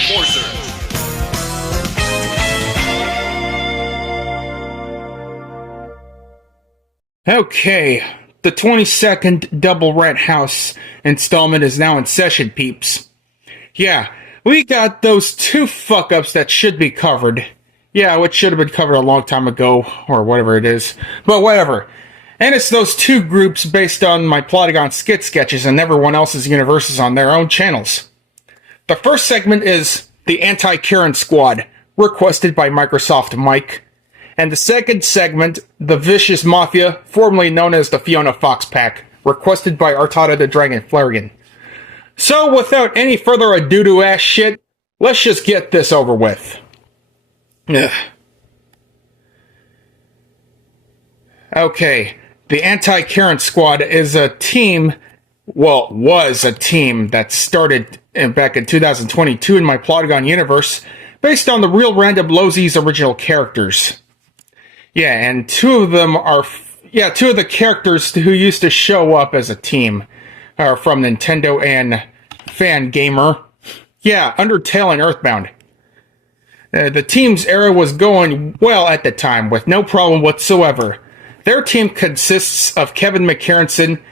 Enforcers. Okay, the 22nd Double Rant House installment is now in session, peeps. Yeah, we got those two fuck-ups that should be covered. Yeah, which should have been covered a long time ago, or whatever it is. But whatever. And it's those two groups based on my Plotagon skit sketches and everyone else's universes on their own channels. The first segment is the Anti-Karen Squad, requested by Microsoft Mike. And the second segment, the Vicious Mafia, formerly known as the Fiona Fox Pack, requested by Artada the Dragon Flarigan. So without any further ado ass shit, let's just get this over with. Ugh. Okay, the Anti-Karen Squad is a team, well, was a team that started back in 2022 in my Plotagon universe, based on the real Random Losey's original characters. Yeah, and two of the characters who used to show up as a team are from Nintendo and Fangamer. Yeah, Undertale and Earthbound. The team's era was going well at the time, with no problem whatsoever. Their team consists of Kevin McCarranson,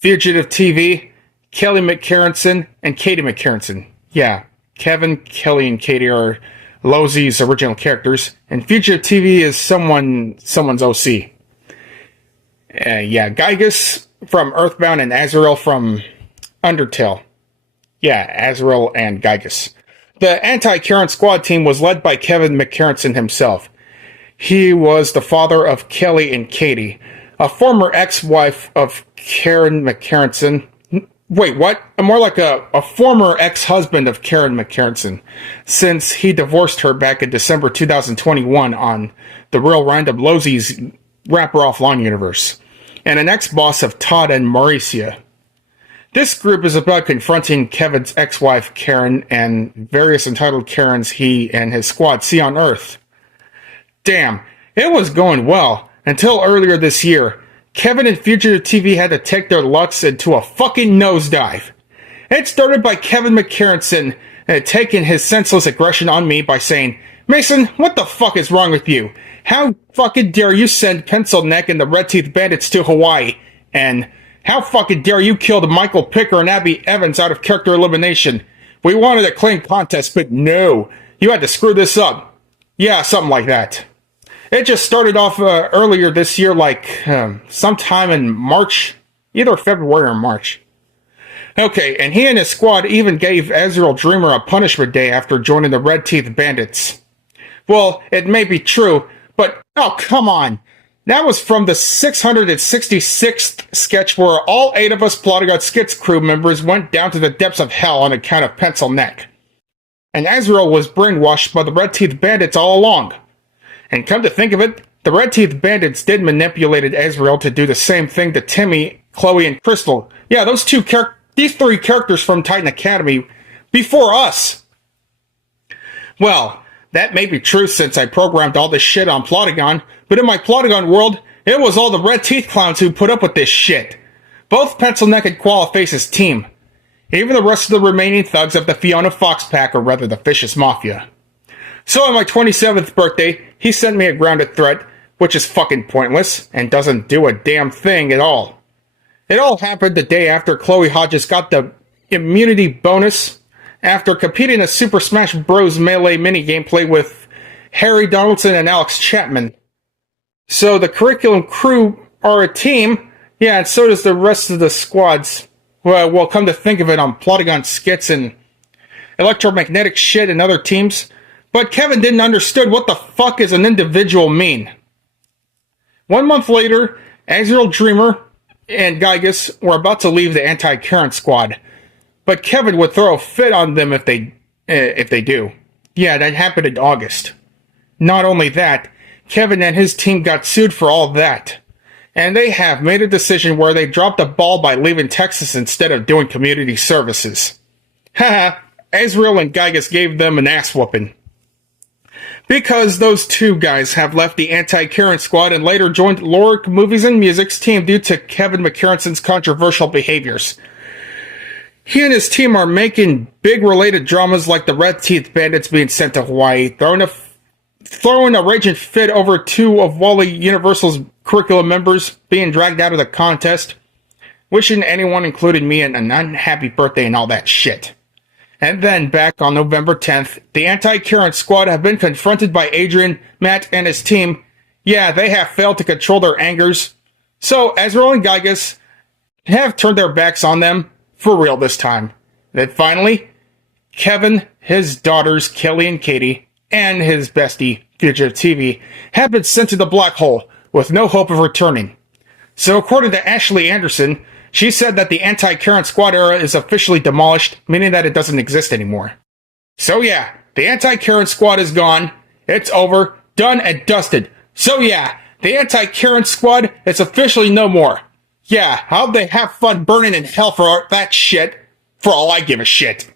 Fugitive TV, Kelly McCarranson, and Katie McCarranson. Yeah, Kevin, Kelly, and Katie are Losey's original characters, and Fugitive TV is someone's OC. Yeah, Gygus from Earthbound and Azrael from Undertale. Yeah, Azrael and Gygus. The Anti-Karen Squad team was led by Kevin McCarranson himself. He was the father of Kelly and Katie, a former ex-wife of Karen McCarranson. Wait, what? More like a former ex-husband of Karen McCarranson, since he divorced her back in December 2021 on the Real Random Losey's Rapper Offline universe, and an ex-boss of Todd and Mauricia. This group is about confronting Kevin's ex-wife Karen and various entitled Karens he and his squad see on Earth. Damn, it was going well, until earlier this year. Kevin and Fugitive TV had to take their lucks into a fucking nosedive. It started by Kevin McCarranson taking his senseless aggression on me by saying, "Mason, what the fuck is wrong with you? How fucking dare you send Pencil Neck and the Red Teeth Bandits to Hawaii? And how fucking dare you kill the Michael Picker and Abby Evans out of character elimination? We wanted a clean contest, but no, you had to screw this up." Yeah, something like that. It just started off earlier this year, like sometime in March, either February or March. Okay, and he and his squad even gave Azrael Dreamer a punishment day after joining the Red Teeth Bandits. Well, it may be true, but oh, come on. That was from the 666th sketch where all 8 of us Plotagon Skits crew members went down to the depths of hell on account of Pencil Neck. And Azrael was brainwashed by the Red Teeth Bandits all along. And come to think of it, the Red Teeth Bandits did manipulate Azrael to do the same thing to Timmy, Chloe, and Crystal. Yeah, these 3 characters from Titan Academy before us. Well, that may be true since I programmed all this shit on Plotagon, but in my Plotagon world, it was all the Red Teeth clowns who put up with this shit. Both Pencil Neck and Qualiface's team. Even the rest of the remaining thugs of the Fiona Fox Pack, or rather the Vicious Mafia. So on my 27th birthday, he sent me a grounded threat, which is fucking pointless, and doesn't do a damn thing at all. It all happened the day after Chloe Hodges got the immunity bonus after competing in a Super Smash Bros. Melee mini gameplay with Harry Donaldson and Alex Chapman. So the Curriculum crew are a team, yeah, and so does the rest of the squads. Well, come to think of it, on Plotagon Skits and Electromagnetic shit and other teams. But Kevin didn't understood what the fuck is an individual mean. 1 month later, Azrael Dreamer and Gygus were about to leave the Anti-Karen Squad, but Kevin would throw a fit on them if they do. Yeah, that happened in August. Not only that, Kevin and his team got sued for all that, and they have made a decision where they dropped the ball by leaving Texas instead of doing community services. Haha, Azrael and Gygus gave them an ass whooping. Because those two guys have left the Anti-Karen Squad and later joined Loric Movies and Music's team due to Kevin McCarranson's controversial behaviors. He and his team are making big related dramas like the Red Teeth Bandits being sent to Hawaii, throwing a raging fit over two of Wally Universal's curriculum members being dragged out of the contest, wishing anyone, including me, an unhappy birthday and all that shit. And then, back on November 10th, the Anti-Current Squad have been confronted by Adrian, Matt, and his team. Yeah, they have failed to control their angers. So, Azrael and Gygas have turned their backs on them, for real this time. Then finally, Kevin, his daughters, Kelly and Katie, and his bestie, Fugitive TV, have been sent to the black hole, with no hope of returning. So according to Ashley Anderson, she said that the Anti-Current Squad era is officially demolished, meaning that it doesn't exist anymore. So yeah, the Anti-Current Squad is gone. It's over, done and dusted. So yeah, the Anti-Current Squad is officially no more. Yeah, how'd they have fun burning in hell for that shit, for all I give a shit.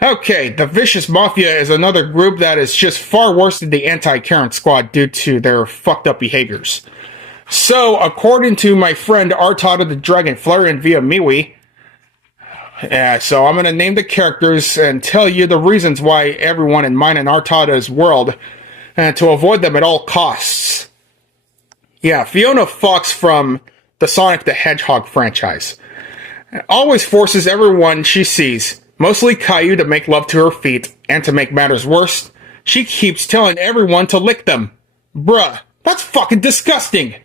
Okay, the Vicious Mafia is another group that is just far worse than the Anti-Current Squad due to their fucked up behaviors. So, according to my friend Artada the Dragon Flarian via Midway, so I'm going to name the characters and tell you the reasons why everyone in mine and Artada's world, to avoid them at all costs. Yeah, Fiona Fox from the Sonic the Hedgehog franchise. Always forces everyone she sees, mostly Caillou, to make love to her feet, and to make matters worse, she keeps telling everyone to lick them. Bruh, that's fucking disgusting!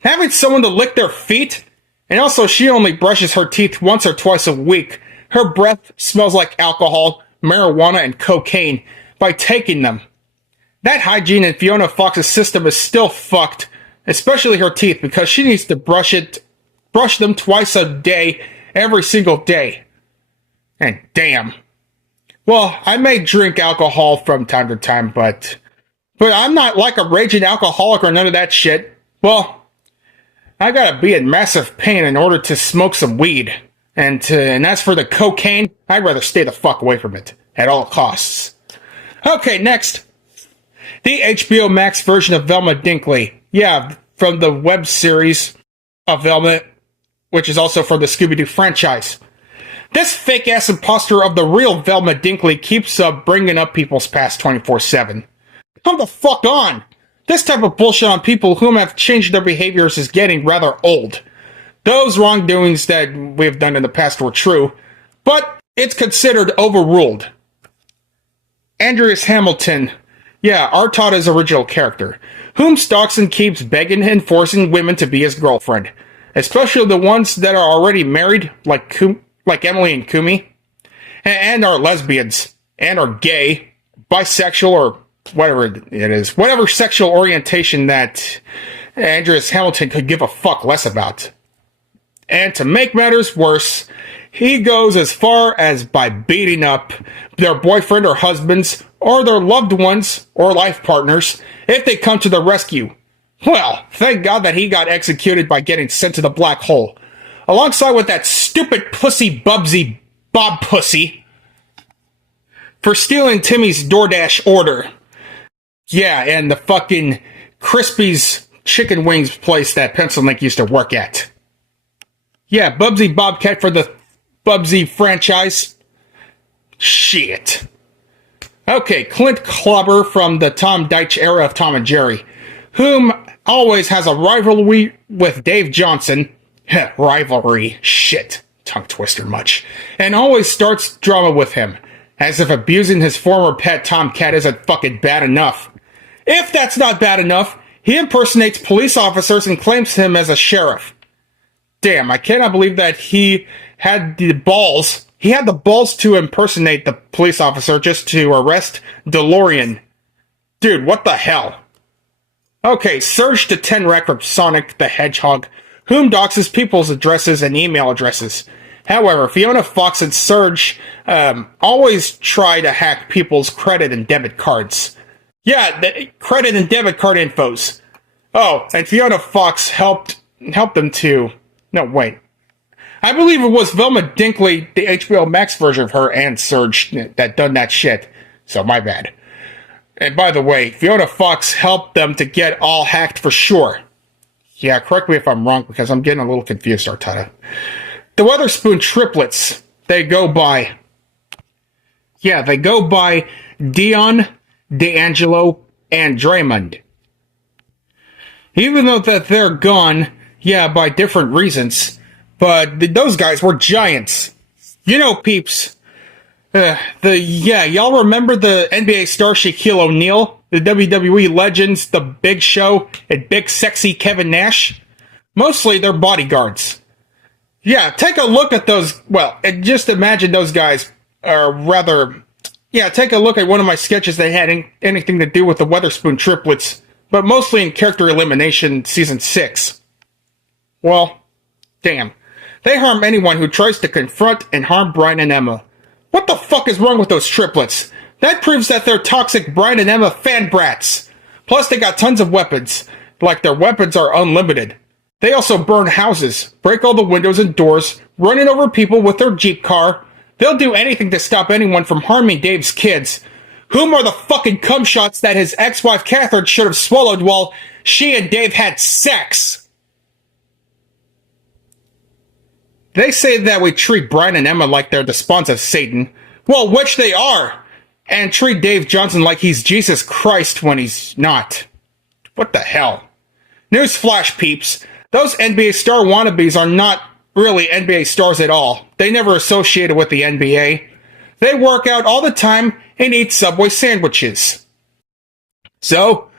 Having someone to lick their feet? And also, she only brushes her teeth once or twice a week. Her breath smells like alcohol, marijuana, and cocaine by taking them. That hygiene in Fiona Fox's system is still fucked, especially her teeth, because she needs to brush them twice a day, every single day. And damn. Well, I may drink alcohol from time to time, but I'm not like a raging alcoholic or none of that shit. Well, I gotta be in massive pain in order to smoke some weed. And as for the cocaine, I'd rather stay the fuck away from it, at all costs. Okay, next. The HBO Max version of Velma Dinkley. Yeah, from the web series of Velma, which is also from the Scooby-Doo franchise. This fake-ass imposter of the real Velma Dinkley keeps bringing up people's past 24/7. Come the fuck on! This type of bullshit on people whom have changed their behaviors is getting rather old. Those wrongdoings that we have done in the past were true, but it's considered overruled. Andreas Hamilton, yeah, Artada's original character, whom stalks and keeps begging and forcing women to be his girlfriend, especially the ones that are already married, like Emily and Kumi, and are lesbians, and are gay, bisexual, or whatever it is, whatever sexual orientation that Andreas Hamilton could give a fuck less about. And to make matters worse, he goes as far as by beating up their boyfriend or husbands, or their loved ones, or life partners, if they come to the rescue. Well, thank God that he got executed by getting sent to the black hole, alongside with that stupid pussy Bubsy Bob Pussy for stealing Timmy's DoorDash order. Yeah, and the fucking Crispy's chicken wings place that Pencil Link used to work at. Yeah, Bubsy Bobcat for the Bubsy franchise. Shit. Okay, Clint Clobber from the Tom Deitch era of Tom and Jerry, whom always has a rivalry with Dave Johnson. Rivalry. Shit. Tongue twister much. And always starts drama with him, as if abusing his former pet Tomcat isn't fucking bad enough. If that's not bad enough, he impersonates police officers and claims him as a sheriff. Damn, I cannot believe that he had the balls. He had the balls to impersonate the police officer just to arrest DeLorean. Dude, what the hell? Okay, Surge to Tenrec from Sonic the Hedgehog, whom doxes people's addresses and email addresses. However, Fiona Fox and Surge always try to hack people's credit and debit cards. Yeah, the credit and debit card infos. Oh, and Fiona Fox helped them to... No, wait. I believe it was Velma Dinkley, the HBO Max version of her, and Surge that done that shit. So, my bad. And by the way, Fiona Fox helped them to get all hacked for sure. Yeah, correct me if I'm wrong, because I'm getting a little confused, Artada. The Weatherspoon triplets, they go by Dion, D'Angelo, and Draymond. Even though that they're gone, by different reasons, but those guys were giants. You know, peeps. Y'all remember the NBA star Shaquille O'Neal, the WWE legends, The Big Show, and Big Sexy Kevin Nash? Mostly they're bodyguards. Yeah, take a look at those, and just imagine those guys, take a look at one of my sketches that had anything to do with the Weatherspoon triplets, but mostly in Character Elimination Season 6. Well, damn. They harm anyone who tries to confront and harm Brian and Emma. What the fuck is wrong with those triplets? That proves that they're toxic Brian and Emma fan brats. Plus they got tons of weapons. Like their weapons are unlimited. They also burn houses, break all the windows and doors, running over people with their Jeep car. They'll do anything to stop anyone from harming Dave's kids. Whom are the fucking cum shots that his ex-wife Catherine should have swallowed while she and Dave had sex? They say that we treat Brian and Emma like they're the spawns of Satan. Well, which they are! And treat Dave Johnson like he's Jesus Christ when he's not. What the hell? Newsflash, peeps. Those NBA star wannabes are not really NBA stars at all. They never associated with the NBA. They work out all the time and eat Subway sandwiches. So,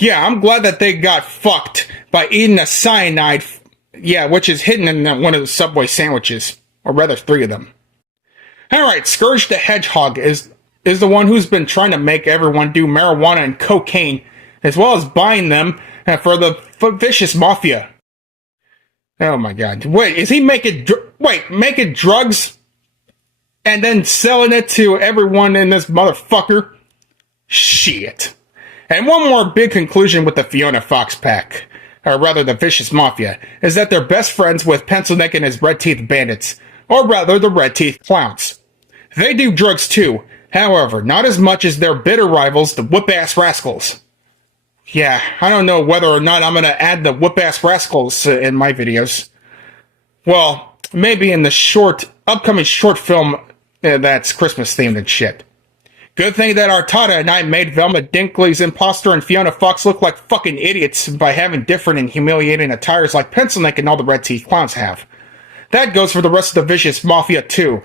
I'm glad that they got fucked by eating a cyanide, which is hidden in one of the Subway sandwiches. Or rather, 3 of them. Alright, Scourge the Hedgehog is the one who's been trying to make everyone do marijuana and cocaine, as well as buying them for the Vicious Mafia. Oh my god. Wait, is he making drugs and then selling it to everyone in this motherfucker? Shit. And one more big conclusion with the Fiona Fox pack, or rather the Vicious Mafia, is that they're best friends with Pencil Neck and his Red Teeth Bandits, or rather the Red Teeth Clowns. They do drugs too, however, not as much as their bitter rivals, the Whip-Ass Rascals. Yeah, I don't know whether or not I'm going to add the Whip-Ass Rascals in my videos. Well, maybe in the upcoming short film that's Christmas themed and shit. Good thing that Artada and I made Velma Dinkley's imposter and Fiona Fox look like fucking idiots by having different and humiliating attires like Pencil Neck and all the Red Teeth Clowns have. That goes for the rest of the Vicious Mafia too.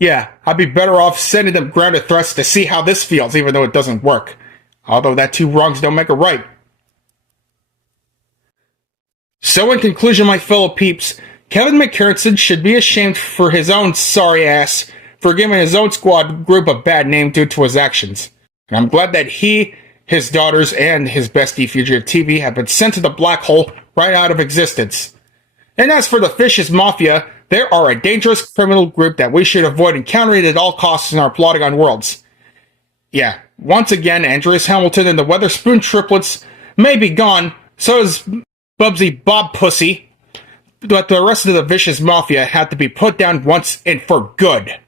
Yeah, I'd be better off sending them grounded threats to see how this feels, even though it doesn't work. Although that 2 wrongs don't make a right. So in conclusion, my fellow peeps, Kevin McCartson should be ashamed for his own sorry ass for giving his own squad group a bad name due to his actions. And I'm glad that he, his daughters, and his bestie Fugitive TV have been sent to the black hole right out of existence. And as for the Vicious Mafia, they are a dangerous criminal group that we should avoid encountering at all costs in our plotting on worlds. Yeah, once again, Andreas Hamilton and the Weatherspoon triplets may be gone, so is Bubsy Bob Pussy, but the rest of the Vicious Mafia had to be put down once and for good.